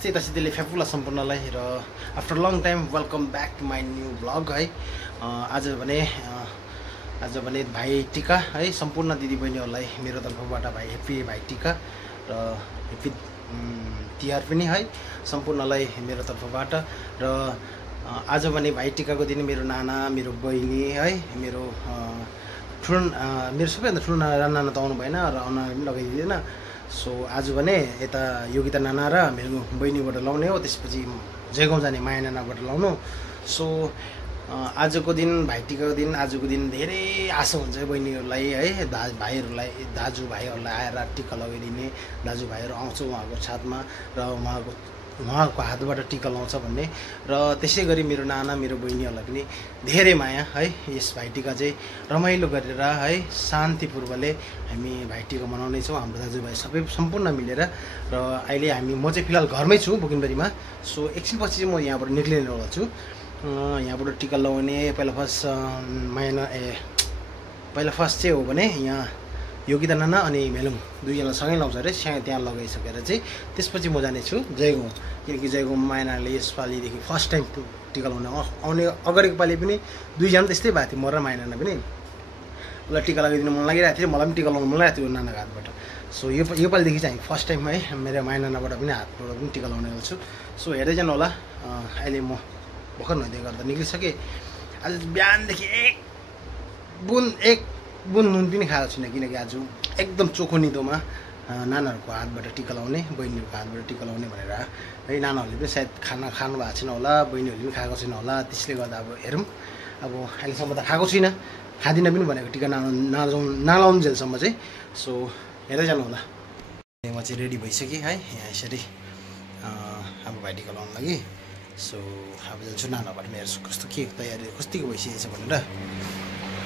नमस्ते तसिदिले फ्याफुला सम्पूर्णलाई र after long time welcome back to my new blog है। आज भने भाइ टिका है सम्पूर्ण दिदीबहिनीहरूलाई मेरो तर्फबाट ह्याप्पी भाइ टिका र ह्याप्पी तिहार पनि है सम्पूर्णलाई मेरो तर्फबाट। र आज भने भाइ टिकाको दिन मेरो नाना मेरो बहिनी है मेरो सबैभन्दा ठुलो नाना त आउनु भएन र अनुहार पनि लगाइदिँदैन। सो आज भने यता योगिता नाना र मेरो बहिनीबाट लाउने हो, त्यसपछि जयगाउँ जाने माया नानाबाट लाउनु। सो आजको दिन भाइ टिकाको दिन आजको दिन धेरै आशा हुन्छ बहिनीहरूलाई है भाइहरूलाई दाजुभाइहरूलाई आएर टिका लगाइदिने। दाजुभाइहरू आउँछ उहाँको साथमा र उहाँको हातबाट टिका लाउँछ भन्ने। र त्यसै गरी मेरो नाना मेरो बहिनीहरूलाई पनि धेरै माया है। यस भाइटिका चाहिँ रमाइलो गरेर है शान्तिपूर्वकले हामी भाइटिका मनाउनेछौँ हाम्रो दाजुभाइ सबै सम्पूर्ण मिलेर। र अहिले म चाहिँ फिलहाल घरमै छु बुकिनबेरीमा। सो एकछिनपछि चाहिँ म यहाँबाट निक्लिनेवाला छु। यहाँबाट टिका लगाउने पहिला फर्स्ट चाहिँ हो भने यहाँ योगिता नाना अनि मेलुङ दुईजना सँगै लाउँछ अरे, त्यहाँ लगाइसकेर चाहिँ त्यसपछि म जानेछु जयगाउँ, किनकि जयगाउँमा माया नानाले यसपालिदेखि फर्स्ट टाइम टिका लगाउन आउने। अगाडिको पालि पनि दुईजना त्यस्तै भएको थियो, म र माया नाना पनि। उसलाई टिका लगाइदिनु मन लागिरहेको थियो, मलाई पनि टिका लगाउनु मन लागेको थियो नानाको हातबाट। सो यो पालिदेखि चाहिँ फर्स्ट टाइम है मेरो माया नानाबाट पनि हातबाट पनि टिका लगाउने गर्छु। सो हेर्दै जानु होला। अहिले म भर्खर नुहाइदिए गर्दा निक्लिसकेँ। आज बिहानदेखि एक बुन नुन पनि खाएको छुइनँ, किनकि आज एकदम चोखो निदोमा नानाहरूको हातबाट टिका लाउने बहिनीहरूको हातबाट टिका लाउने भनेर है। नानाहरूले पनि सायद खाना खानु भएको छैन होला, बहिनीहरूले पनि खाएको छैन होला, त्यसले गर्दा अब हेरौँ। अब अहिलेसम्म त खाएको छुइनँ, खाँदिनँ पनि भनेको टिका नलाउनु जेलसम्म चाहिँ। सो हेर्दै जानु होला। म चाहिँ रेडी भइसकेँ है यहाँ यसरी अब भाइ टिका लाउनु लागि। सो अब जान्छु नानाबाट मेरो कस्तो के तयारी कतिको भइसकेको छ भनेर।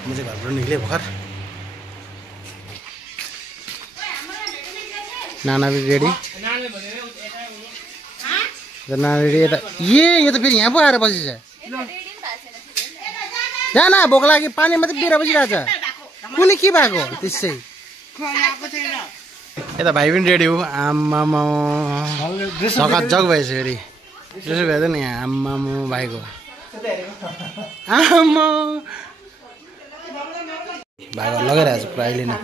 म चाहिँ घरबाट निक्लेँ भर्खर। नाना पनि रेडी, नाना रेडी। यता यो त फेरि यहाँ पो आएर बसिन्छ। जहाँ न भोक लाग्यो, पानी मात्रै पिएर बसिरहेको छ, कुनै के भएको त्यसै। यता भाइ पनि रेडी हो। आम्मामा झकाझक भएछ फेरि, त्यसो भए नि आम्मामा भाइको आम्मा भाइको लगाइरहेको छ पुरा अहिले नै।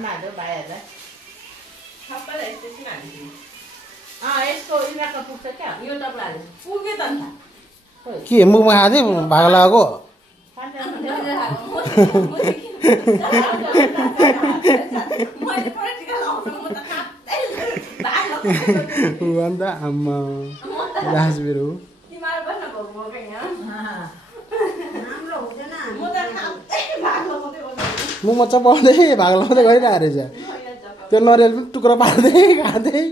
के मुखमा खाँदै भाग लगाएको अन्त आम्मा मेरो मुखमा चपाउँदै भाग लगाउँदै गइरहेको रहेछ। त्यो नरियल पनि टुक्रा पार्दै खाँदै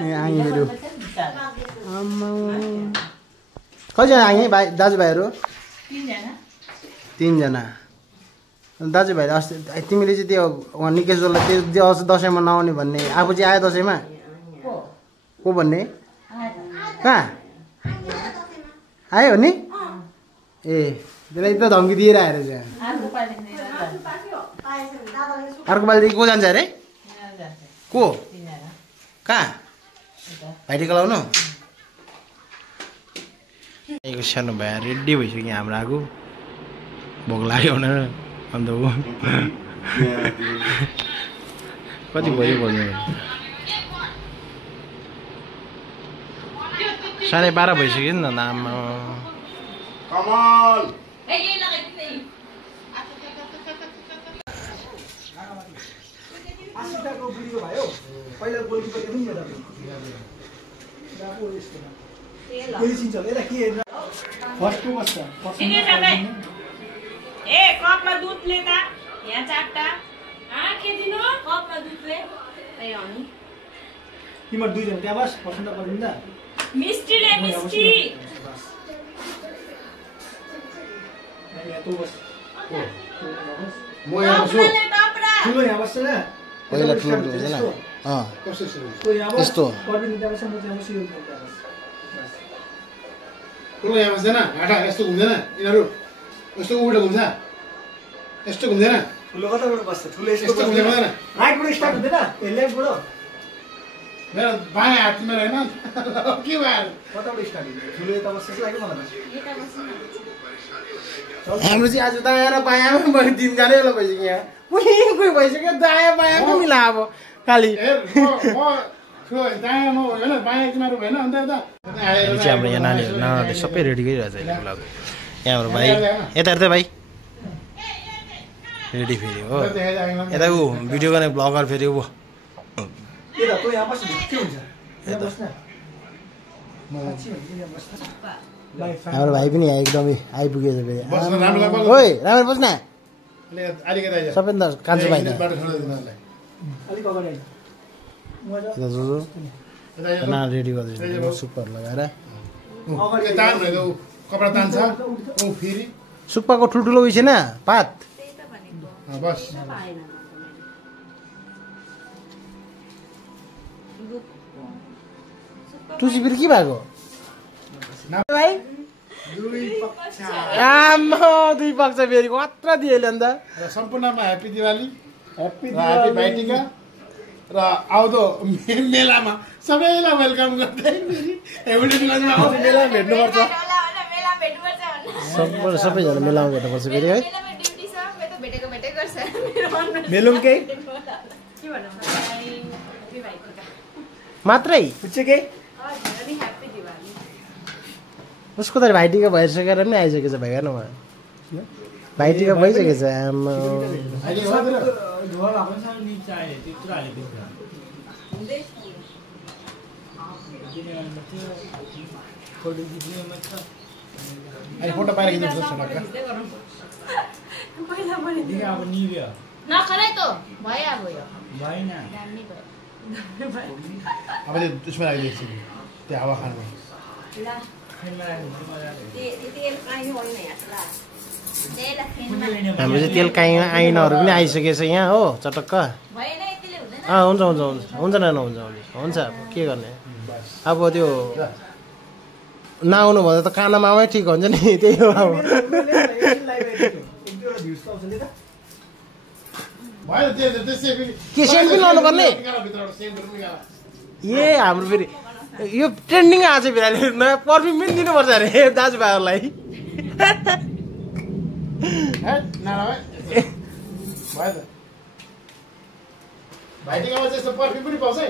आङीहरू कतिजना आङी भाइ दाजुभाइहरू? तिनजना दाजुभाइ। अस्ति तिमीले चाहिँ त्यो निकेशलाई त्यो दसैँमा नआउने भन्ने, आफू चाहिँ आयो दसैँमा को भन्ने? कहाँ आयो नि? ए त्यसलाई त धम्की दिएर आएर चाहिँ अर्को पालिदेखि को जान्छ अरे? को कहाँ भाइ टिका लाउनु? यहाँको सानो भाइ रेडी भइसक्यो हाम्रो आगो भोक लाग्यो भनेर। अन्त कति भयो 12:30 भइसक्यो नि त आमा। कपमा दुध लेता यहाँ चारटा के दिनु कपमा दुध ले अनि तिम्रो दुईजना त्यहाँ बस पसन्द गरिदिँदा मिस्टी ले मिस्टी म यहाँ बस्छु ठुलो यहाँ बस्छ न पहिला ठुलो हुँदैन त्यस्तो ठुलो यहाँ बस्दैन घाटा यस्तो घुम्दैन यिनीहरू यस्तो उल्टो घुम्छ यस्तो घुम्दैन ठुलो कताबाट बस्छ ठुलो यस्तो घुम्दैन राइटबाट स्टार्ट हुँदैन लेफ्टबाट मेरो बायाँ हात मेरो होइन के भयो कताबाट स्टार्ट हुन्छ ठुलो यता बस्छ लाग्यो मलाई हाम्रो चाहिँ आज दायाँ र बायाँमा तिनजना बेला भइसक्यो यहाँ कोही भइसक्यो दायाँ बायाँको मिला अब खालि दायाँमा होइन बायाँ तिमीहरू भएन अन्त यता हाम्रो यहाँ नानीहरूले सबै रेडी गरिरहेछ यहाँ हाम्रो भाइ यता हेर्दै भाइ रेडी फेरि हो यता ऊ भिडियो गर्ने ब्लगर फेरि ऊ हाम्रो भाइ पनि एकदमै आइपुगेछ फेरि ओइ राम्रो बस्न सबैभन्दा कान्छो भाइ रेडी गर्दैछ सुक्पाहरू लगाएर कपडा तान्छ फेरि सुक्पाको ठुल्ठुलो उयो छैन पात बस टुसी फेरि के भएको भाइ आमा दुई पक्ष फेरि कत्रा दिएले अन्त सम्पूर्णमा ह्याप्पी दिवाली ह्याप्पी भाइटिका र आउँदो मेलामा सबैलाई वेलकम गर्दै मेला भेट्नुपर्छ सबैजना मेलामा भेट्नुपर्छ फेरि है मेलुङकै मात्रै उसको त भाइटिका भइसकेर पनि आइसकेछ भाइ हेर्नु भाइटिका भइसकेछ आमा फोटो पाएर नखरै त भयो अब यो अब त्यो त्यसमा आइदिएको छु त्यो हावा खानु हाम्रो चाहिँ तेल आइनाहरू पनि आइसकेछ यहाँ हो चटक्क हुन्छ हुन्छ हुन्छ हुन्छ नाना हुन्छ हुन्छ हुन्छ अब के गर्ने अब त्यो नआउनु भन्दा त कानामामै ठिक हुन्छ नि त्यही हो अब के सेन्ट पनि लाउनु पर्ने ए हाम्रो फेरि यो ट्रेन्डिङ आएको छ फेरि नयाँ पर्फ्युम पनि दिनुपर्छ अरे दाजुभाइहरूलाई भाइटिकामा चाहिँ यस्तो पर्फ्युम पनि पाउँछ है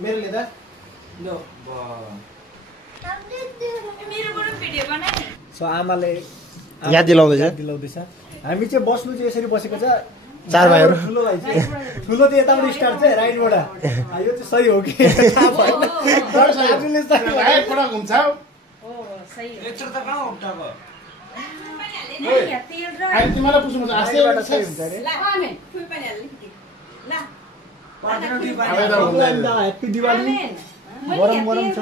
मेरो सो आमाले याद दिलाउँदैछ हामी चाहिँ बस्नु चाहिँ यसरी बसेको छ चार भाइहरू ठुलो भाइ चाहिँ ठुलो चाहिँ यताबाट स्टार्ट चाहिँ राइटबाट यो चाहिँ सही हो कि घुम्छ तिमीलाई पुस्नु ह्याप्पी दिवाली गरम गरम छ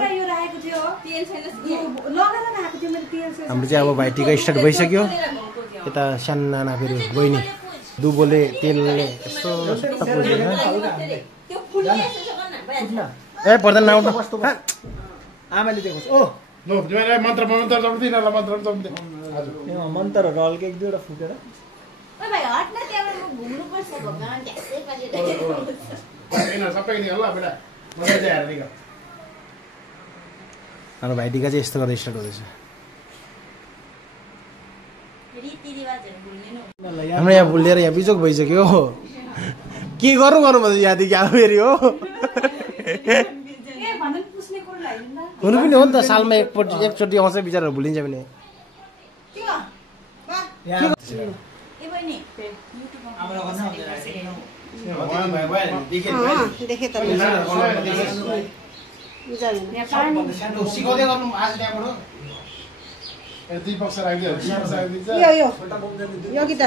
हाम्रो चाहिँ अब भाइटिका स्टार्ट भइसक्यो यता सानो नाना फेरि बहिनी दुबोले तेलले यस्तो ए पर्दैन नआउनु आमाले दिएको छ ओ मन्त्र मन्त्रहरू हल्का एक दुईवटा फुकेर सबै होला बेटा मजा चाहिँ हेरेर हाम्रो भाइटिका चाहिँ यस्तो गर्दा स्टार्ट हुँदैछ हाम्रो यहाँ भुलेर यहाँ बिजोक भइसक्यो के गर्नु भन्दा यहाँदेखि अब फेरि हो हुनु पनि हो नि त सालमा एकचोटि आउँछ बिचराहरू भुलिन्छ भने सिकाउँदै गर्नु आज त्यहाँबाट दुई पक्ष राखिदिन्छ यो कि त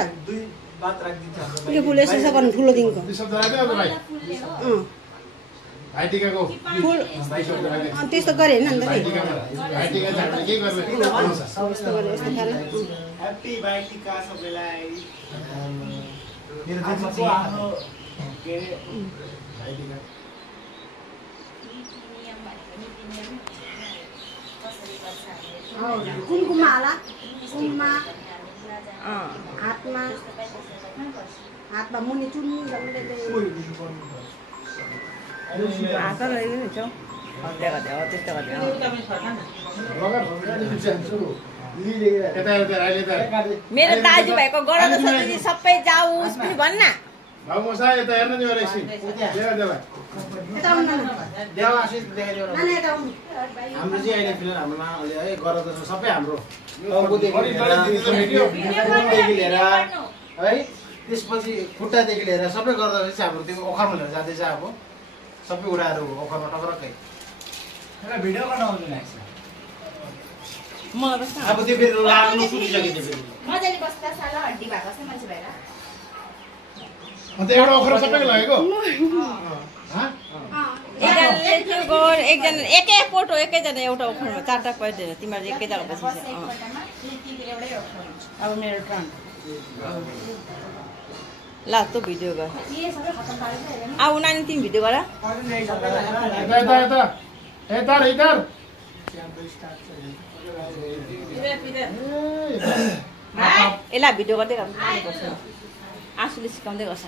यो फुल यसो गर्नु ठुलो दिनको दुई शब्द राख्दै भाइ भाइटिकाको त्यस्तो गरे होइन अन्त भाइटिका के गर्ने यस्तो गरे यस्तो खाना ह्याप्पी भाइटिका सबैलाई कुमकुमा होला कुममा हातमा हातमा मुनि चुन्नी जल्ले हात लैदिनु छौ त्यस्तो गर्दै मेरो दाजुभाइको गराउँदा सबै सबै जाओस् पनि भन्न हाम्रो चाहिँ अहिले फिलहाल हाम्रो नानाले है गराउँदैछ सबै हाम्रो लिएर है त्यसपछि खुट्टादेखि लिएर सबै गर्दाखेरि चाहिँ हाम्रो त्यो ओखरमा लिएर जाँदैछ अब सबै उडाएर ओखरमा टक्रक्कै भिडियो बनाउनु लाग्छ अब त्यो फेरि लाग्नु सुटिसक्यो त्यो फेरि मजाले बस्दा साला हड्डी भएको जस्तो मान्छे भएर अन्त एउटा ओखर सबैको लागेको एकजना एकै फोटो एकैजना एउटा ओखरमा चारवटा पर्दैन तिमीहरू एकै जग्गा बसिन्छ अब मेरो टर्न ल तँ भिडियो गर अब नानी तिमी भिडियो गर यसलाई भिडियो गर्दै गर्नुपर्छ आँसुले सिकाउँदै गर्छ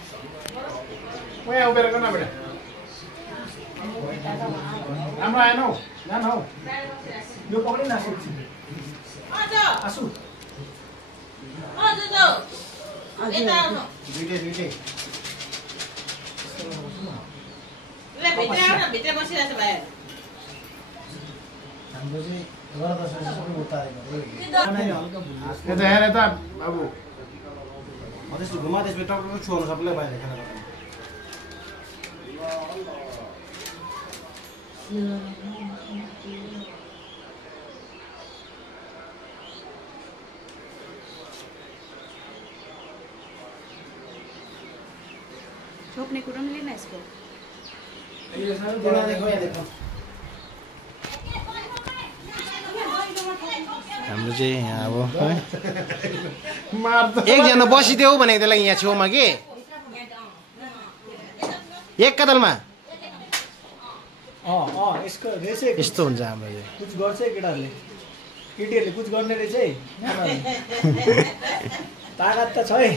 राम्रो आएन हौ जान हौ यो पक्रै नसक्छ आसु दुइटै हाम्रो चाहिँ गराउँदा सबै उतारेको यता हेर यता बाबु त्यसले घुमा त्यसपछि टक्टर छुवाउनु सबैलाई बाहिर खाना पकाउनु छोप्ने कुरो पनि लिन यसको हाम्रो चाहिँ यहाँ अब एकजना बसिदियो भनेको त्यसलाई यहाँ छेउमा के एक कदलमा यसको रहेछ यस्तो हुन्छ हाम्रो यो कुछ गर्छ केटाहरूले केटीहरूले कुछ गर्ने रहेछ है तागत त छ है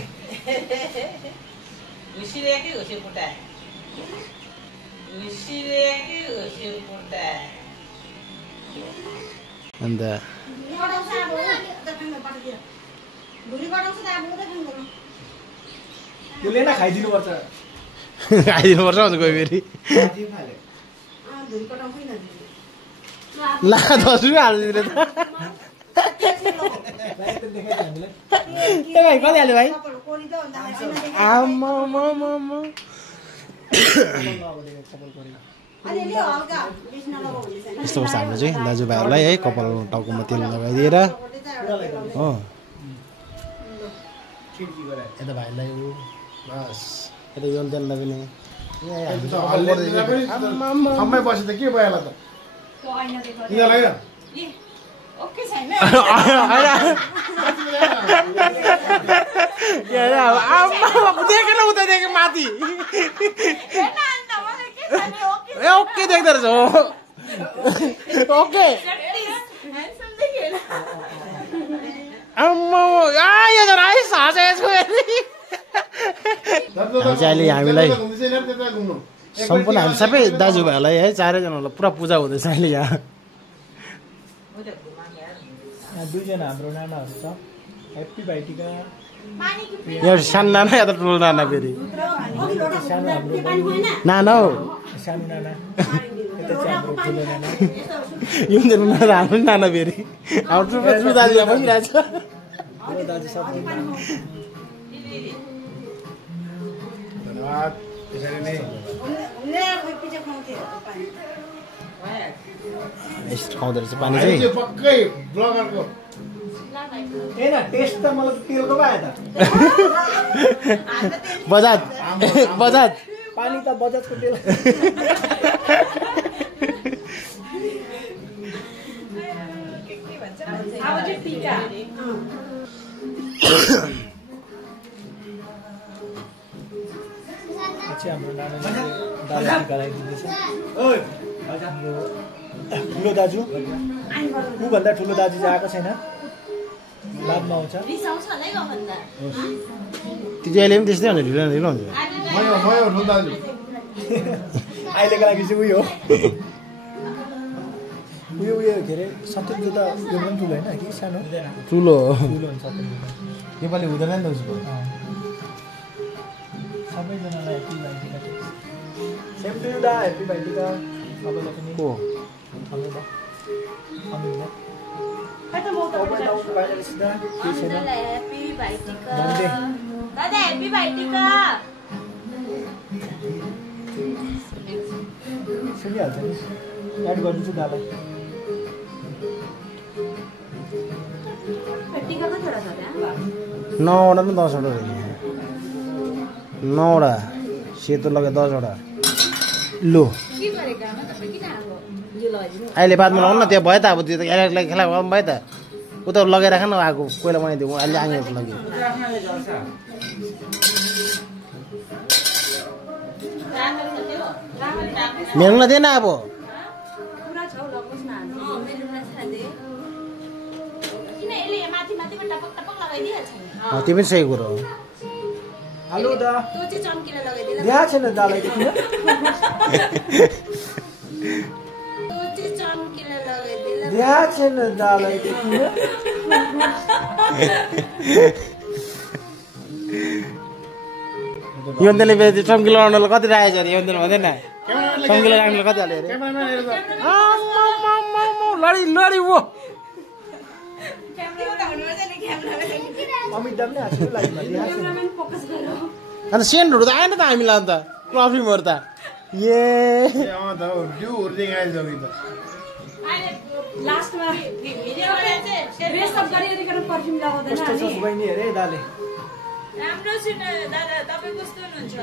अन्त त्यसले नै खाइदिनुपर्छ खाइदिनुपर्छ अन्त कोही फेरि ला 10 रुपियाँ हालिदिनु त भाइ कति हाल्यो भाइ यस्तो गर्छ हाम्रो चाहिँ दाजुभाइहरूलाई है कपाल टाउकोमा तेल लगाइदिएर हो यता भाइलाई बस यता यो तेललाई पनि खम्मै बसे त के भयो होला त ओके छैन देखेन उता देखे माथि ओके देख्दो रहेछ हो ओके अहिले हामीलाई सम्पूर्ण हामी सबै दाजुभाइहरूलाई है चारैजनालाई पुरा पूजा हुँदैछ अहिले यहाँ दुईजना हाम्रो नानाहरू छ ह्याप्पी भाइटिका यहाँ सानो नाना या त ठुलो नाना फेरि सानो हाम्रो नाना हौ सानो नाना यता चाहिँ हाम्रो ठुलो नाना यो नाना हाम्रो नाना फेरि हाम्रो ठुलो दाजु यहाँ बसिरहेको छ ठुलो दाजु सबै धन्यवाद त्यसरी नै यस्तो खुवाउँदो रहेछ पानी चाहिँ पक्कै ब्लगरको हैन टेस्ट त मलाई तेलको पो आयो त बजाज बजाज पानी त बजाजको तेल अब चाहिँ टीका अच्छा हाम्रो नानाले दाजु गराइदिँदैछ ओइ हाम्रो ठुलो दाजु ऊभन्दा ठुलो दाजु चाहिँ आएको छैन लाभमा आउँछ रिसाउँछ होला है गभन्दा तिमीले पनि त्यस्तै हुन्छ ढिलो ढिलो हुन्छ मयो दाजु अहिलेको लागि चाहिँ उयो उयो के अरे सत्यन्जु त यो पनि ठुलो होइन कि सानो ठुलो ठुलो हुन्छ सत्यन्जु नेपाली हुँदैन नि त उसको सबैजनालाई happy Bhai Tika same to you the happy Bhai Tika सबैलाई पनि को ह्याप्पी भाइटिका दादा ह्याप्पी भाइटिका सुनिहाल्छ नि एड गरिदिन्छु दालाई टिका कतिवटा छ त्यहाँ 9वटा पनि 10वटा रहेछ 9वटा सेतो लगे 10वटा लो के गरेको आमा तपाईँ किन आएको यो लगाइदिनु अहिले बादमा लगाउनु न त्यो भयो त अब त्यो त एलर्टलाई खेला भयो त उता लगाइराख न आएको पहिला बनाइदिउँ अहिले आएको लागि मेरुन दिएन अब पुरा छ लगाउनुहोस् न मेरुमा छादे किन यसले माथि माथिबाट टपक टपक लगाइदिइहाल्छ नि त्यो पनि सही कुरो हो हेलो दा त्यो चाहिँ चम्किला लगाइदिला देहा छैन दालाई किन त्यो चाहिँ चम्किला लगाइदिला देहा छैन दालाई किन योन्दले चम्किलो लगाउनुलाई कति राखेको छ अरे योन्दले भन्दैन चम्किलो राख्नुलाई कति हाल्यो अरे लडी लडी वो अमित दा पनि हाँस्नु लाइभमा देहा छैन अन्त सेन्टहरू त आएन त हामीलाई अन्त ट्रफीहरू त ए ड्यू उर्दै आइसक्यो त लास्टमा रेसअप गरिकन पर्फ्युम लगाउँदैन कस्तो छ बहिनी अरे दाले राम्रो छु न दादा तपाईँ कस्तो हुनुहुन्छ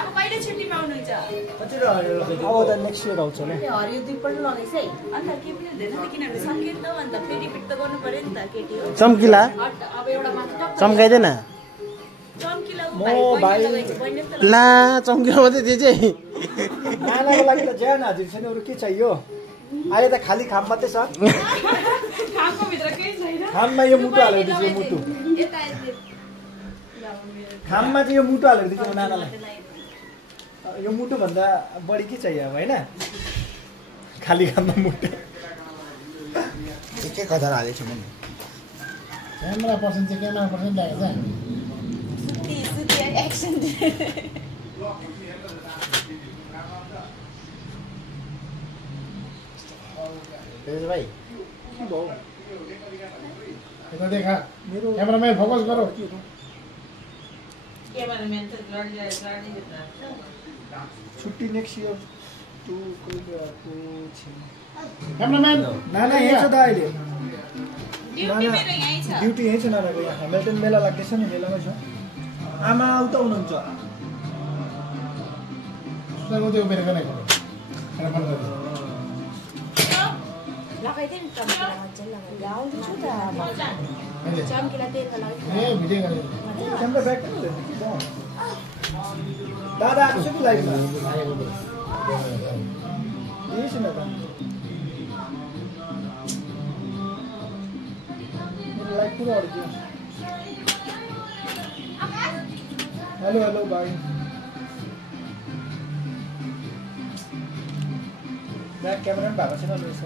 अब कहिले छुट्टीमा आउनुहुन्छ अब त नेक्स्ट इयर आउँछ होला हरियो दुईपल्ट लगाइस् है अन्त के पनि हुँदैन नि किनभने सकियो नि त अन्त फेरि रिपिट त गर्नु पर्यो नि त केटी हो चम्किला अब एउटा मात्र टक्क चम्काइदेन चम्किला म भाइ ला चम्किलो मात्रै त्यो चाहिँ नानाको लागि त ज्यान हाजिर छैन अरू के चाहियो अहिले त खाली खाम मात्रै छ खामको भित्र केही छैन खाममा यो मुटु हालेर दिन्छु यो मुटु यता खाममा चाहिँ यो मुटु हालेर दिन्छु नानालाई यो मुटु भन्दा बढी के चाहियो अब होइन खाली खाममा मुटु के कथा हालेको छु मैले क्यामेरा पर्सेन्ट चाहिँ क्यामेरा पर्सेन्ट लागेको छ एक्सन भाइ यता देखा क्यामेराम्यान फोकस गरो छुट्टी नेक्स्ट इयर टु क्यामेराम्यान नाना यहीँ छ त अहिले ड्युटी मेरो यहीँ छ ड्युटी यहीँ छ नानाको यहाँ हेमिल्टन मेला लाग्दैछ नि मेलामै छ आमा उता हुनुहुन्छ उसलाई त्यो उभिएर गर्ने लगाइदिए नि चम्किला मजाले लगाइदिए आउँदैछु त चम्किला त्यही त लगाइदिए ए भिडियो गर्ने क्यामेरा ब्याक दादा आएको छ कि लाइभमा यही छ न त मेरो लाइभ पुरा अड्क्यो हेलो हेलो भाइ ब्याक क्यामेरा पनि भएको छैन रहेछ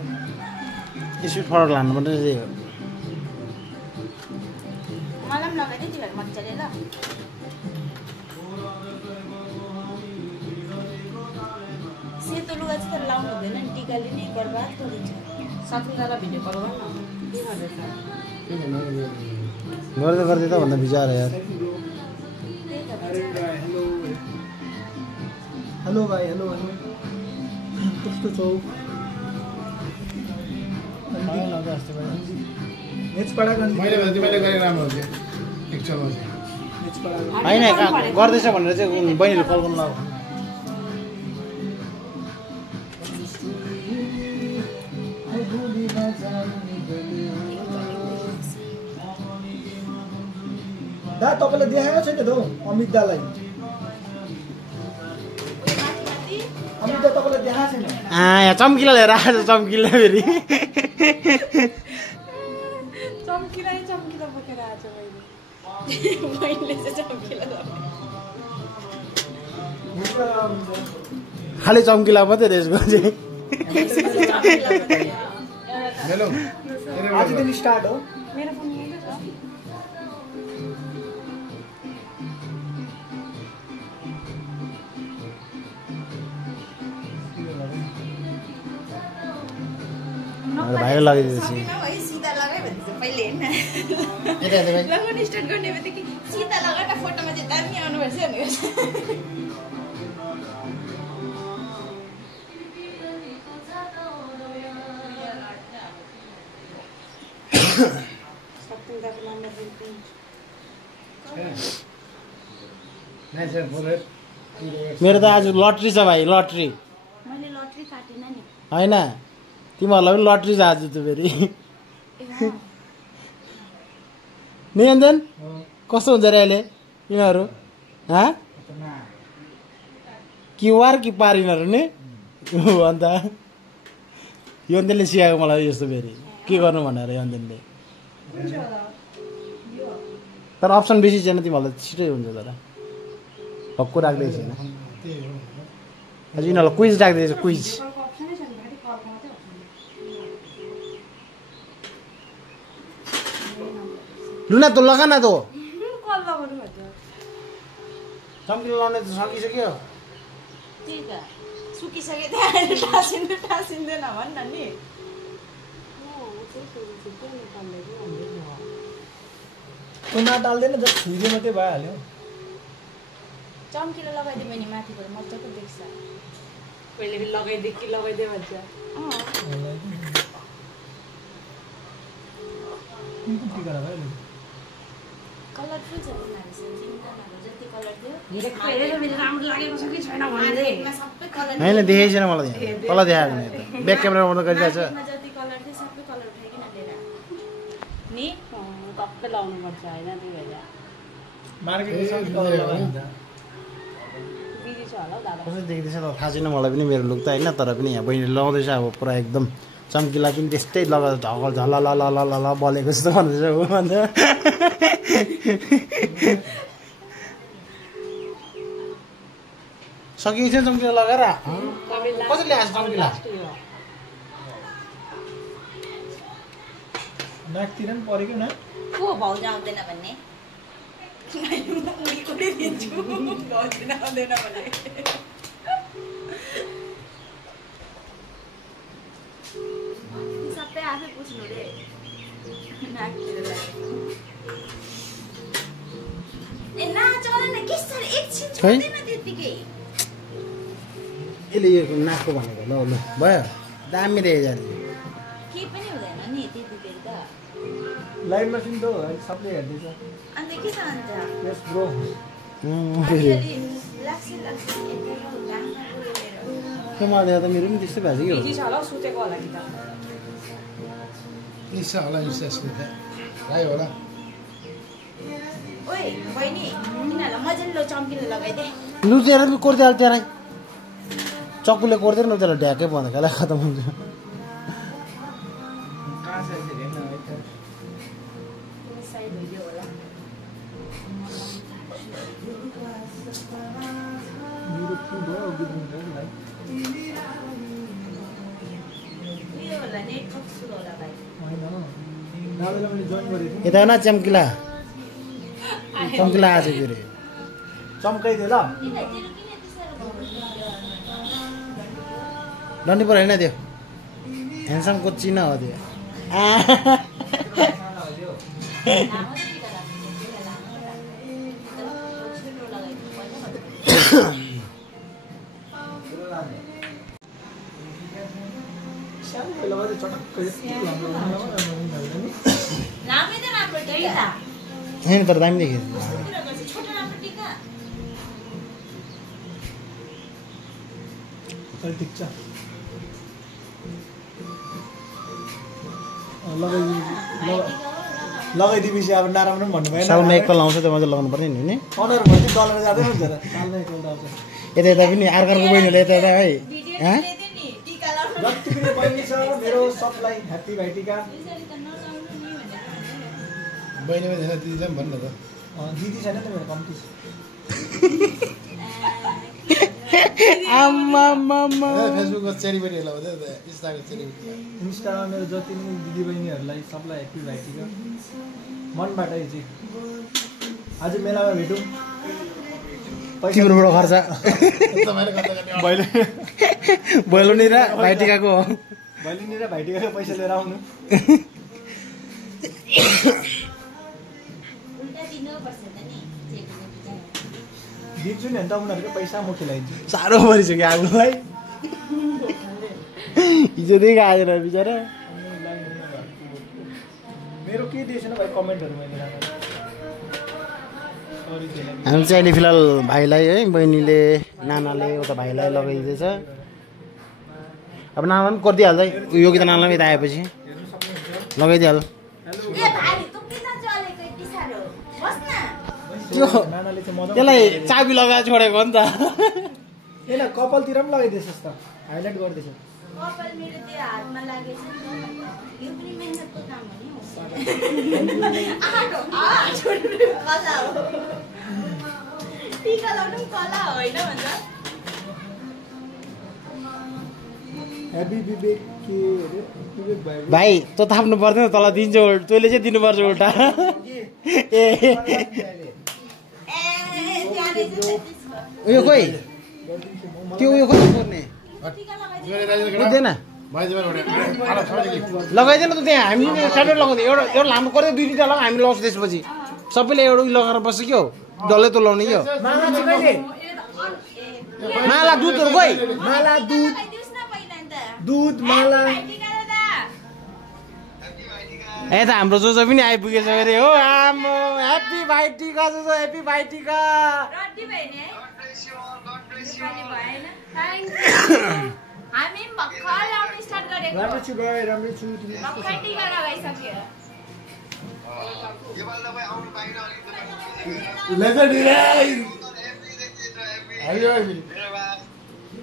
स्पिड फरक लानु पर्ने त्यही हो मलाई पनि लगाइदिए तिमीहरू मजाले ल सेतो लुगा चाहिँ तर लाउनु हुँदैन नि टिकाले नै बर्बाद गरिन्छ सकिँदालाई भिडियो कल गर्नु के गर्दैछ गर्दै गर्दै त भन्दा बिचार यार हेलो भाइ हेलो हेलो कस्तो छौ मैले भने तिमीले गरेर राम्रो हुन्थ्यो एक्चुअलमा होइन गर्दैछ भनेर चाहिँ बहिनीले कल गर्नु लाग्यो दा तपाईँलाई देखाएको छैन त हौ अमित दालाई अमित दा तपाईँलाई देखाएको छैन यहाँ चम्किला लिएर आएको छ चम्किला फेरि चम्किला बहिनीले चाहिँ चम्किला लगाउने खालि चम्किला मात्रै त्यसको चाहिँ हेलो आजदेखि स्टार्ट हो मेरो फोन यही छ भाइले लगाइदिएपछि सीता लगायो भने चाहिँ पहिले हेर्न यता यता भाइ लगाउन स्टार्ट गर्ने बित्तिकै सीता लगाएर फोटोमा चाहिँ दामी आउनुपर्छ भनेको मेरो त आज लट्री छ भाइ लट्री मैले लट्री काटिनँ नि होइन तिमीहरूलाई पनि लट्री छ आज त फेरि निरञ्जन कस्तो हुन्छ र अहिले यिनीहरू क्युआर कि पार यिनीहरू नि अन्त यन्देनले सिकाएको मलाई यस्तो फेरि के गर्नु भनेर यन्देनले तर अप्सन बेसी छैन तिमीहरूलाई छिटै हुन्छ तर भक्कु राख्दै छैन अझ यिनीहरूलाई क्विज राख्दैछ क्विज लुना त लगा न त चम्किलो लाउने त सकिसक्यो त्यही त सुकिसक्यो त्यहाँ टाँसिँदैन भन्न नि त्यो नटाल्दैन जस्ट छुइदियो मात्रै भइहाल्यो चम्किलो लगाइदियो भने माथिबाट मजाको देख्छ पहिले लगाइदिए कि लगाइदिए भन्छ कलरफुल छ तिनीहरू जति कलर थियो राम्रो लागेको छ कि छैन भन्दै सबै कलर होइन देखेको छैन मलाई तल देखाएको नि ब्याक क्यामेरामा त गरिरहेको छ जति कलर थियो सबै कलर उठाइकन लिएर नि टक्कै लाउनु पर्छ होइन त्यो भएर मार्केटमा सबै कलर लगाइन्छ बिजी छ होला दादा कसरी देख्दैछ त थाहा छैन मलाई पनि मेरो लुक त होइन तर पनि यहाँ बहिनीले लगाउँदैछ अब पुरा एकदम चम्किला पनि त्यस्तै लगाएर ढकल झल बलेको जस्तो भन्दैछ ऊ अन्त सकिन्छ चम्किला लगाएर कसरी ल्याएछ चम्किला नाकतिर पनि परेको न को भाउज आउँदैन भन्ने उडी दिन्छु भाउज आउँदैन भने सबै आफै पुछ्नु रे ए नाचौँ न के साह्रो एकछिन छोड्दैन त्यतिकै यसले यो नाकको भनेको ल ल भयो दामी रहेछ के पनि हुँदैन नि त्यतिकै त लाइभ मसिन त अहिले सबले हेर्दैछ अन्त के छ अन्त यस ब्रो के मलाई त मेरो पनि त्यस्तै भएको बिजी छ होला सुतेको होला कि त इन्स्टा होला इन्स्टा रायो होला ओइ बहिनी यिनीहरूलाई मजाले चम्किलो लगाइदे लुचेर पनि कोर्दै त्यहाँ चक्कुले कोर्दैन त्यसलाई ढ्याकै भन्दा खेला खतम हुन्छ साइड भिडियो होला होला नेटवर्क सुरु होला भाइ यता न चम्किला चम्किला आएको छ फेरि चम्काइदियो ल डन्डी पर होइन त्यो ह्यान्डसमको चिन्ह हो त्यो नामै त राम्रो टिका होइन तर दामी देखेँ छोटो राम्रो टिका ठिक छ लगाइदिएपछि अब नराम्रो पनि भन्नु भएन साउन्डमा एकपल्ट लाउँछ त्यो मजा लगाउनु पर्ने नि अनुहार भने डलर जाँदै हुन्छ र सालमा एकपल्ट आउँछ यता यता पनि अर्को बहिनीले यता यता है भिडियो ल्याइदियो नि टिका लाउनु जति पनि बहिनी छ मेरो सबलाई ह्याप्पी भाइ टिका यसरी त नलाउनु नि भनेर बहिनीमा धेरै दिदीलाई पनि भन्नु त दिदी छैन त मेरो कम्ती फेसबुकको सेलिब्रेटी होला इन्स्टाको सेलिब्रेटी इन्स्टामा मेरो जति पनि दिदीबहिनीहरूलाई सबलाई ह्याप्पी भाइटिका मनबाटै चाहिँ आज मेलामा भेटौँ तिम्रोबाट खर्च भैलोनी र भाइटिकाको हो भैलिनी र भाइटिकाको पैसा लिएर आउनु दिन्छु नि अन्त उनीहरूको पैसा म खिलाइदिन्छु साह्रो परिसक्यो आफूलाई हिजोदेखि आएर बिचरा मेरो के दिएछ भाइ कमेन्टहरू मैले हामी चाहिँ अहिले फिलहाल भाइलाई है बहिनीले नानाले उता भाइलाई लगाइदिँदैछ अब नाना पनि गरिदिइहाल्छ है योगिता नानालाई यता आएपछि लगाइदिइहाल नानाले चाहिँ मजा त्यसलाई चाबी लगाएर छोडेको हो नि त यसलाई कपालतिर पनि लगाइदिएछ त हाइलाइट गरिदिएछ कपाल मेरो त्यो हातमा लागेछ नि यो पनि मेहनतको काम हो नि कला हो टिका लगाउनु कला होइन भन्छ ह्याप्पी विवेक के अरे विवेक भाइ तँ थाप्नु पर्दैन तँलाई दिन्छ तैँले चाहिँ दिनुपर्छ उल्टा ए उयो खोइ त्यो उयो खोइ पर्ने बुझ्दैन लगाइदिएन त त्यहाँ हामी साइडमा लगाउँदै एउटा लामो गरेर 2-3टा लगाऊ हामी लगाउँछ त्यसपछि सबैले एउटा उयो लगाएर बस्छ क्या हो डल्लै त लाउने क्या माला दुधहरू खोइ माला दुध दुध माला यता हाम्रो जोजो पनि आइपुगेछ अरे हो आम्मो ह्याप्पी भाइटिका जोजो ह्याप्पी भाइटिका हामी भर्खर लाउन स्टार्ट गरेको राम्रो छु भाइ राम्रो छु भर्खर टिका लगाइसक्यो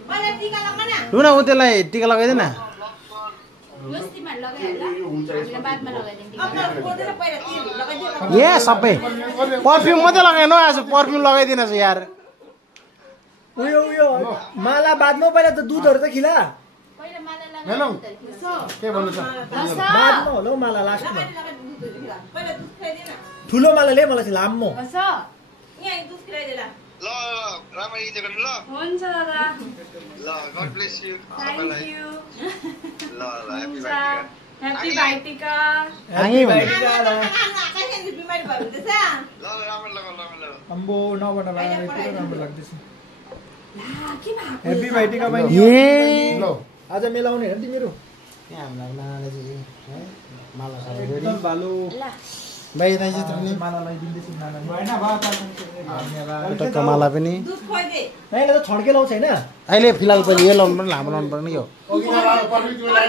पहिला टिका लगाउन लु न ऊ त्यसलाई टिका लगाइदिएन लोस्तीमा लगाइहाल्ला हामीले बादमा लगाइदिउँ ए सबै पर्फ्युम मात्रै लगाएन आज पर्फ्युम लगाइदिएन छ यार उयो उयो माला बादमा पहिला त दुधहरू त खिला पहिला माला हेलो लगाइदिउँ के भन्नु छ बादमा होला हौ माला लास्टमा ठुलो माला ले मलाई चाहिँ लामो यहाँ दुध खिलाइदिएला ल राम्ररी इन्जोय गर्नु ल हुन्छ दादा ल God bless you thank you ल ह्यापी भाइटिका ह्याप्पी भाइटिका आङै भने ल राम्रो लगाउ अम्बो नबाट बाहिर पुरा राम्रो लाग्दैछ ह्याप्पी भाइटिका भाइ ए ल आज मेलाउने हेर्दै मेरो यहाँ हाम्रो नानाले चाहिँ है माला साला गरी एकदम भालो बाहिर चाहिँ नि माला लगाइदिँदैछु नाना धन्यवाद टक्क माला पनि दुध खोइदे नाइले त छड्के लाउँछ हैन अहिले फिलहाल पनि यो लाउनु पनि लामो लाउनु पर्ने यो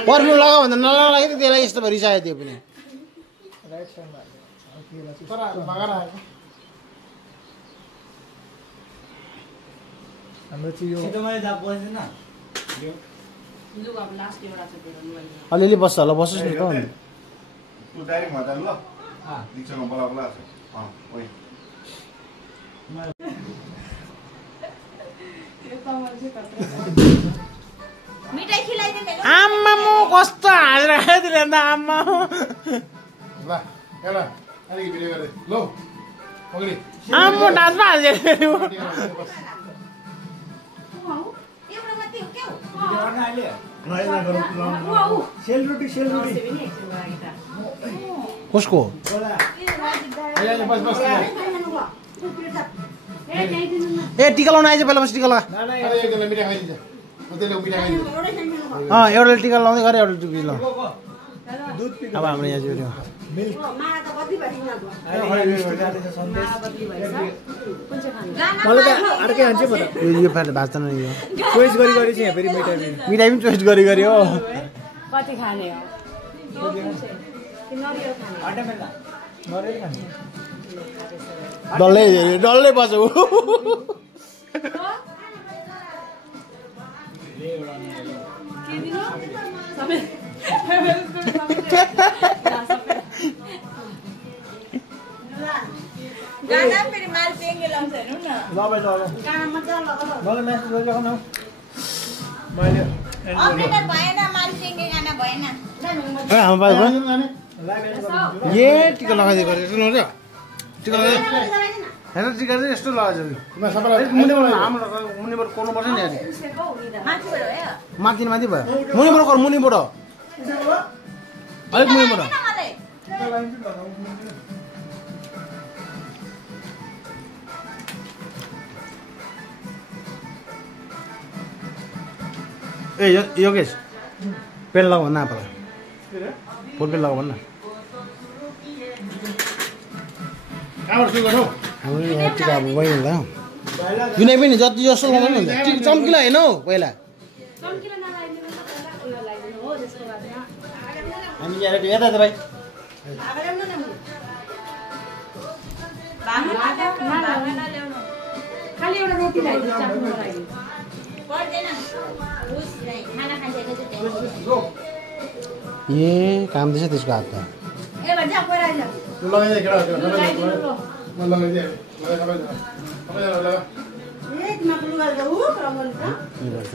पर्फ्युम लगाऊ भन्दा नलगाइ त त्यसलाई यस्तो भएर रिसायो त्यो पनि राइट साइडमा हाम्रो चाहिँ यो लुगा लास्ट एउटा छ त्यो अलिअलि बस्छ होला बस्छस् न त तू डाइरेक्ट मत ल निचो बोला बोला ओइ मिठाई खिलाइदे मेरो आम्मा म कस्तो हालेर खाइदिले अन्त आम्मा ल हेर अलिक भिडियो गरे ल पगडी आम्मा डान्समा हाल्छ एउटा मात्रै हो के हो सेलरोटी कसको बस बस ए टिका लाउन आइज पहिला बस टिका लगा नाना अरे एकजना मिठाई खाइदिन्छ त्यसले मिठाई खाइदिन्छ एउटा टिका लाउँदै गरे एउटा टिका ल दुध पिको अब हाम्रो यहाँ चाहिँ मिल्क मलाई त अर्कै हान्छ म त यो फ्याट भएको छैन यो चोइस गरी चाहिँ यहाँ फेरि मिठाई मिठाई पनि चोइस गरी गरी हो कति खाने हो नरेर खान्छ डल्लै बस्छ ऊ गाना भाइ ल गाना मजा लगाऊ मलाई मेसेज गरिराख न मैले अपडेट भएन मान्छेको गाना भएन ए हाम्रो भाइ भयो लाइभ एन्ड गर्नु ए टिका लगाइदिएको रहेछ न टिका लगाइदियो हेर टिका चाहिँ यस्तो लगाएछ सबैलाई मुनिबाट हाम्रो मुनिबाट कोर्नुपर्छ नि अनि माथिबाट भयो माथि माथि भयो मुनिबाट कर मुनिबाट अलिक मुनिबाट ए योगेश पेन लगाऊ भन्न आपालाई फुल पेन लगाऊ भन्न कहाँबाट सुरु गर्नु हाम्रो यहाँ टिका अब बहिनी होला जुनै पनि जति जस्तो लगाउनु नि हुन्छ चम्किला होइन हौ पहिला हामी यहाँ यता त भाइ खाली एउटा रोटी ल्याइदिनु चाख्नुको लागि पर्दैन उस खाना खाइसकेको ए काम दिएछ त्यसको हात त ए भन्छ पहिला आइज तँ लगाइदिए केटा म लगाइदिएँ लगा ए तिमीको लुगा उ रङ्गोली छ के गर्छ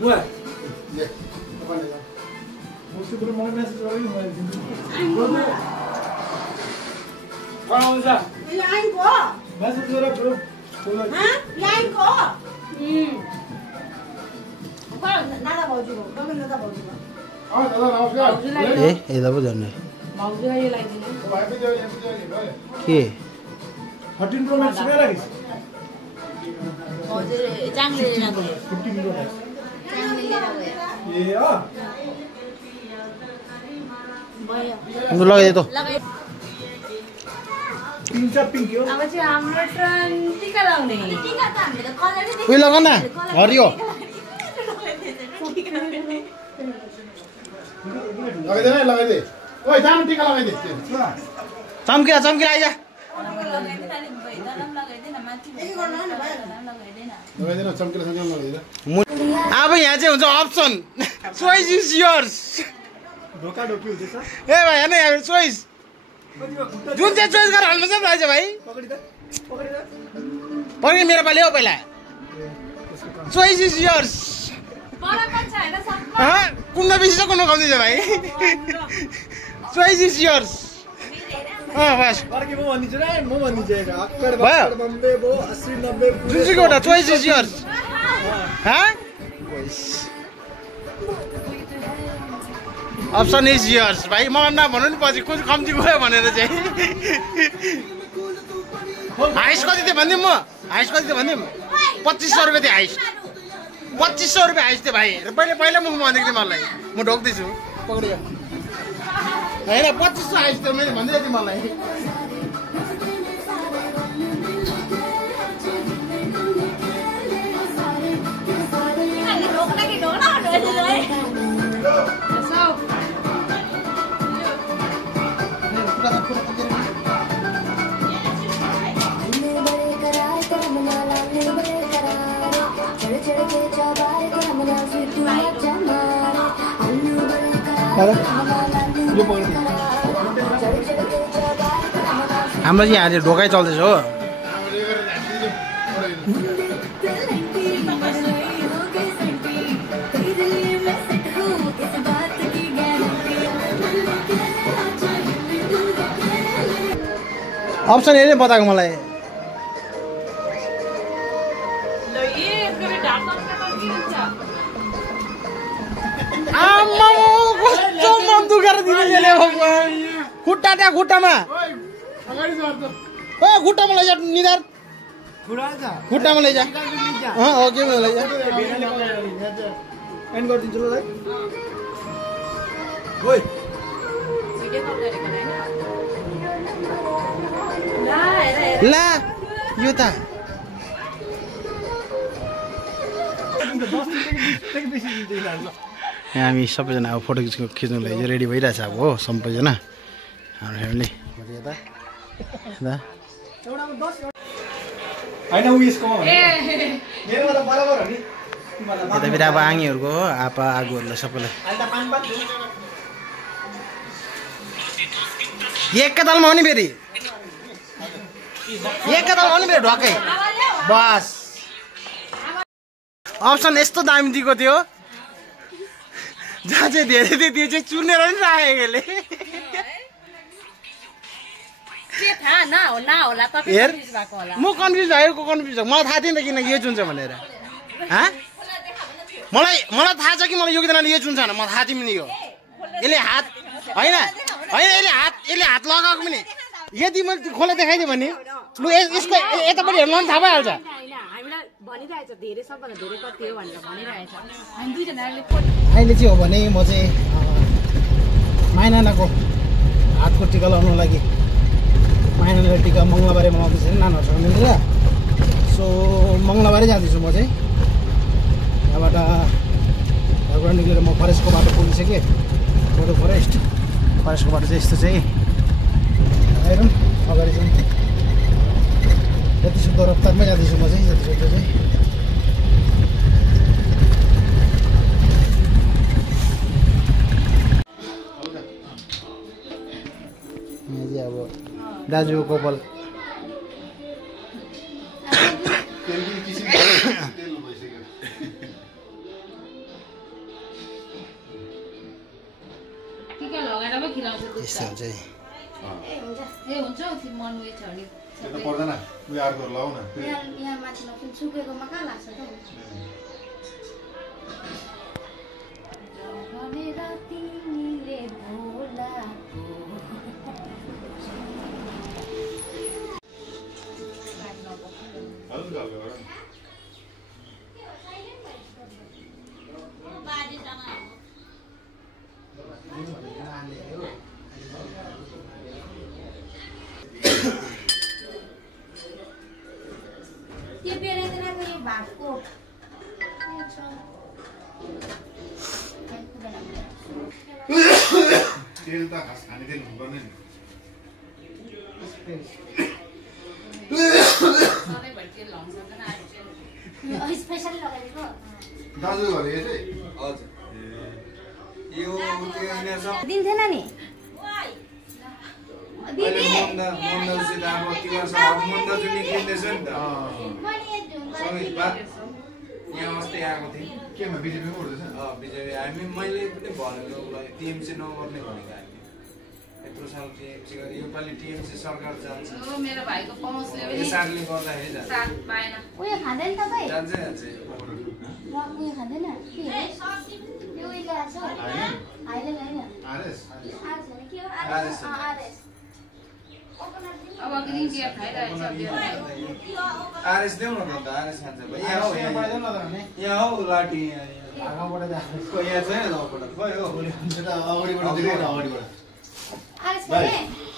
बुवा ले तपाईले जाऊ उसको पुरो मलाई मेसेज गरिदिनु मैले दिन्छु आउँछ यो आइको मेसेज गरेर पुरो ह यो आइको दादा भाउजू हो गगन दादा भाउजू हो दादा नमस्कार ए यता पो झन्डै भाउजूलाई यो ल्याइदिनु भाइ पनि जाऊ यहाँ पनि जाऊ के 13 प्रो म्याक्स के लागि भाउजूले चाङले लिएर गयो 15 प्रो म्याक्स चाङले लिएर गयो ए अ भयो लगाइदिए त लगाइ पिङ्क छ पिङ्क हो अब चाहिँ हाम्रो टर्न टिका लाउने टिका त हामीले त कलरै उयो लगा न हरियो लगाइदे ओइ जानु टिका लगाइदे चम्किला चम्किला आइज लगाइदिन चम्किला सँगै लगाइदिन अब यहाँ चाहिँ हुन्छ अप्सन चोइस इज योर्स ढोका ढोकी हुँदैछ ए भाइ हेर्न यहाँ चोइस जुन चाहिँ चोइस गरेर हाल्नु छ भाइ चाहिँ भाइ पकडी त पक्रि मेरो पालि हो पहिला चोइस इज योर्स कुन बेसी छ कुन कम्ती छ भाइ चोइस इज योर्स बस अर्के म भनिदिन्छु रे म भनिदिन्छु अक्कर भयो? बम्बे बो 80 90 जुनसुकै एउटा choice is yours option is yours भाइ मलाई नभन्नु नि पछि कुन कम्ती गयो भनेर चाहिँ हाइस्ट कति थियो भनिदिउँ म हाइस्ट कति थियो भनिदिउँ 2500 रुपियाँ थियो हाइस्ट 2500 रुपियाँ हाइस्ट थियो भाइ पहिला मुखमा भनिदिएको थिएँ मलाई म ढोक्दैछु पक्रियो होइन 2500 हाइस्ट थियो मैले भन्दै थिएँ मलाई यो पकडी हाम्रो चाहिँ यहाँ ढोकाइ चल्दैछ हो अप्सन हेर्ने बताएको मलाई आम्मा कस्तो मन दुखेर दिने खुट्टा त्यहाँ खुट्टामा ओ खुट्टामा लैजा निधार खुट्टामा लैजा हो के लैजा एन्ड गरिदिन्छु ल ओइ ला यो त यहाँ हामी सबैजना अब फोटो खिच्नुको लागि चाहिँ रेडी भइरहेछ अब हो सबैजना हाम्रो फ्यामिली यता हैन उ यसको मेरो त बराबर हो नि यतातिर अब आङीहरूको हो आपा आगोहरूलाई सबैलाई एकतालमा हो नि फेरि एकतालमा हो नि फेरि ढक्कै बस अप्सन यस्तो दामी दिएको थियो जहाँ चाहिँ धेरै थियो त्यो चाहिँ चुनेर नि राखेकोले हेर म कन्फ्युज भएको कन्फ्युज मलाई थाहा थिएन त किन यो चुन्छ भनेर मलाई थाहा छ कि मलाई योगदानले यो चुन्छ भने मलाई थाहा थियो नि यो यसले हात होइन यसले हात लगाएको पनि यदि मैले खोला देखाइदिएँ भने लु यसको यतापट्टि हेर्नु पनि थाहा भइहाल्छ अहिले चाहिँ हो भने म चाहिँ माइनानाको हातको टिका लगाउनु लागि माइनानाको टिका मङ्गलबारेमा लाउँदैछ नि नानीहरूसँग मिलेर सो मङ्गलबारै जाँदैछु म चाहिँ यहाँबाट यहाँबाट निक्लेर म फरेस्टको बाटो पुगिसकेँ मोटो फरेस्टको बाटो चाहिँ यस्तो चाहिँ हेरौँ अगाडि चाहिँ जति शुद्ध रफ्तारमै जाँदैछु म चाहिँ जति शुद्ध चाहिँ यहाँ चाहिँ अब दाजु कपाल यस्तो हुन्छ त्यो त पर्दैन उयो अर्को लाउ न सुकेकोमा कहाँ लाग्छ त तेल त खास खाने तेल हुनुपर्ने नि दाजु घरे चाहिँ हजुर यो दिन्थेन नि यहाँ अस्ति आएको थिएँ केमा बिजेपीमा उठ्दैछ बिजेपी हामी मैले पनि भनेको उसलाई टिएमसी नगर्ने भनेको हामी यत्रो साल टिएमसी गरे योपालि टिएमसी सरकार जान्छ मेरो भाइको पहुँचले यसले गर्दाखेरि जान्छ पाएन उयो खाँदैन तपाईँ जान्छै जान्छ उयो खाँदैन यो उयो ल्याएको छ होइन आरएस के हो आरएस अब ग्रिन टी खाइरहेछ आरएस देऊ न त आरएस खान्छ यहाँ हौ लाठी यहाँ छैन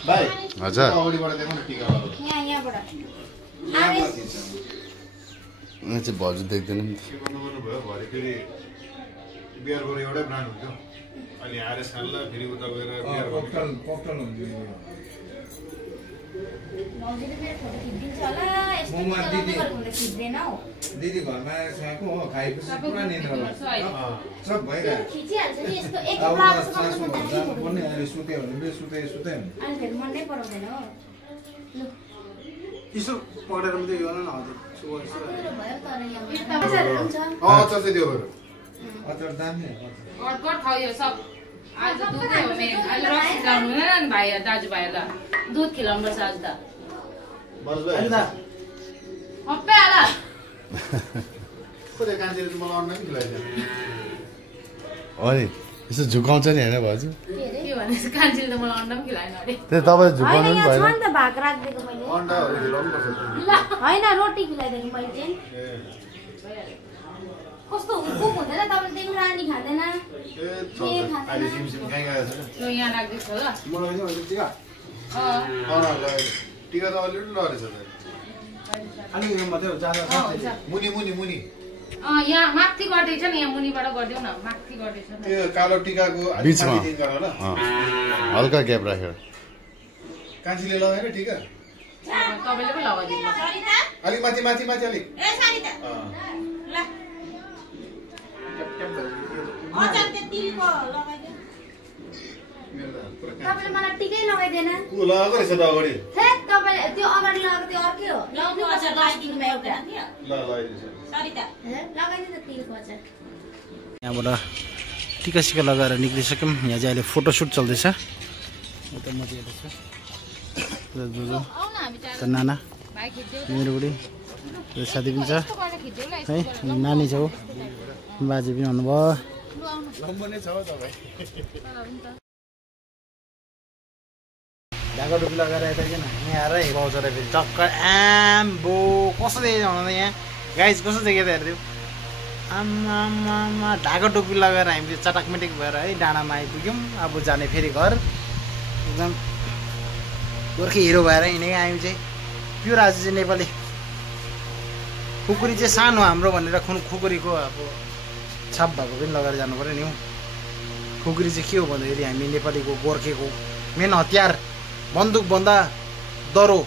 भाइ हजुर अगाडिबाट देखो न टिका यहाँबाट चाहिँ भाउजू देख्दैन नि के भन्नुभयो भरे फेरि बिहारको एउटै ब्रान्ड हुन्थ्यो अहिले आरएस खानला फेरि उता गएर बिहार कप्टल हुन्छ दिदी घरमा आएको हो खाएपछि पुरा निन्द्रा लाग्छ सब भइरहेको जानुपर्ने अहिले सुत्यो भने सुते यसो पढेर मात्रै यो न अचार चाहिँ त्यो भएर अचार दामी अटकट खायो सब आज दुधै हो मेन अहिले रक्सी खिलाउनु हुँदैन नि भाइ दाजुभाइहरूलाई दुध खिलाउनु पर्छ आज त हप्पे आला खोइ कान्छेले मलाई अन्न पनि खिलाइदियो अनि यसो झुकाउँछ नि होइन भाउजू के भनेछ कान्छीले त मलाई अन्डा पनि खिलाएन अरे त्यही तपाईँ झुकाउनु पनि भएन त भाग राखिदिएको मैले अन्डाहरू खिलाउनु पर्छ होइन रोटी खिलाइदिएको मैले चाहिँ कस्तो हुकुक हुँदैन तपाईँले त्यही रानी खाँदैन अहिले सिमसिम कहीँ गएको छ ल यहाँ राख्दैछु ल मलाई चाहिँ अहिले टिका टिका त अलिअलि रहेछ अलि यो मात्रै हो ज्यादा मुनि मुनि मुनि यहाँ माथि गर्दैछ नि यहाँ मुनिबाट गरिदेऊ न माथि गर्दैछ त्यो कालो टिकाको बिचमा होला हल्का ग्याप राखेर कान्छीले लगाएर टिका तपाईँले पो लगाइदिनु अलिक माथि माथि माथि अलिक अचार त्यो तिलको लगाइदिनु मेरो त तपाईँले मलाई टिकै लगाइदिएन ऊ लगाएको रहेछ त अगाडि हेत तपाईँले त्यो अगाडि लगाएको त्यो अर्कै हो लाउनु अचार लास्टिङमा एउटा ल लगाइदिन्छ सरिता लगाइदिनु त तिलको अचार यहाँबाट टिका सिका लगाएर निक्लिसक्यौँ यहाँ चाहिँ अहिले फोटोसुट चल्दैछ यता म चाहिँ हेर्दैछु त नाना मेरो बुढी साथी पनि छ है नानी छ हो बाजे पनि हुनुभयो ढाका टोपी लगाएर यता किन हामी आएर हिँडाउँछ र फेरि चक्कर आम्बो कस्तो देखिन्छ भन्दा यहाँ गाइज कस्तो देखियो त हेरिदिउँ आम्मा ढाका टोपी लगाएर हामीले चटाकमेटिक भएर है डाँडामा आइपुग्यौँ अब जाने फेरि घर एकदम गोर्खे हिरो भएर हिँडेको आयौँ चाहिँ प्योर आज चाहिँ नेपाली खुकुरी चाहिँ सानो हाम्रो भनेर खुकुरीको अब छाप भएको पनि लगाएर जानु पऱ्यो नि हौ खुकुरी चाहिँ के हो भन्दाखेरि हामी नेपालीको गोर्खेको मेन हतियार बन्दुकभन्दा दरो